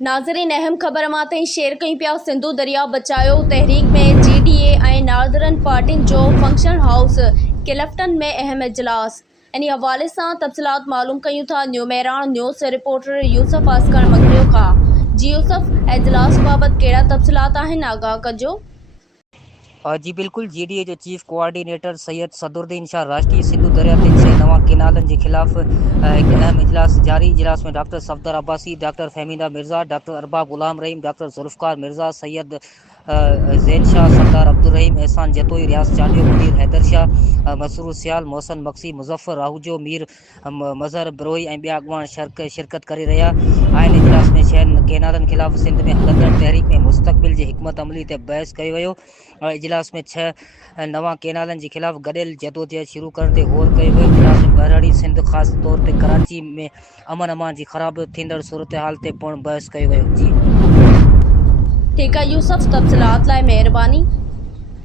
नाज़रीन अहम ख़बर मां ताईं शेयर कई पिया। सिंधु दरिया बचायो तहरीक में GDA ऐं नार्दरन पार्टियुनि जो फंक्शन हाउस क्लिफ्टन में अहम इजलास। इन हवाले सां तफ़सीलात मालूम कयूं था न्यू मेरान न्यूज़ रिपोर्टर यूसुफ अस्कर मगरियो खां। जी यूसुफ, इजलास बाबति कहिड़ा तफ़सीलात आहिनि, आगाह कजो। जी बिल्कुल, GDA जो चीफ कोऑर्डिनेटर सैयद सदरुद्दीन शाह राष्ट्रीय सिंधु दरिया ते 6 नवां केनालनि के खिलाफ एक अहम इजलास जारी। इजलास में doctor Safdar Abbasi, doctor Fahmida Mirza, doctor Arbab Ghulam Rahim, doctor Zulfiqar Mirza, Syed Zain Shah, Sardar Abdul Rahim, Ehsan Jatoi, रियाज चांडियो, मुनीर हैदर शाह, मसरूर सियाल, मोहसन मक्सी, मुजफ्फर आहूजो, मीर मजहर बरोही ऐं ॿिया अॻवान शिरकत करे रहिया आहिनि। इजलास में 6 केनालनि खिलाफ सिंध में हलंदड़ तहरीक में मुस्तक़बिल जी हिकमत अमली ते बहस कयो वियो। इजलास में 6 नवां केनालनि जे खिलाफ गॾियल जदोजहद शुरू करण ते गौर कयो वियो। इजलास में बहराड़ी सिंध, ख़ासि तौर ते कराची में अमन अमान जी ख़राब थींदड़ सूरत हाल ते पिणु बहस कयो वियो। जी ठीकु आहे यूसुफ, तफ़सीलात लाइ महिरबानी।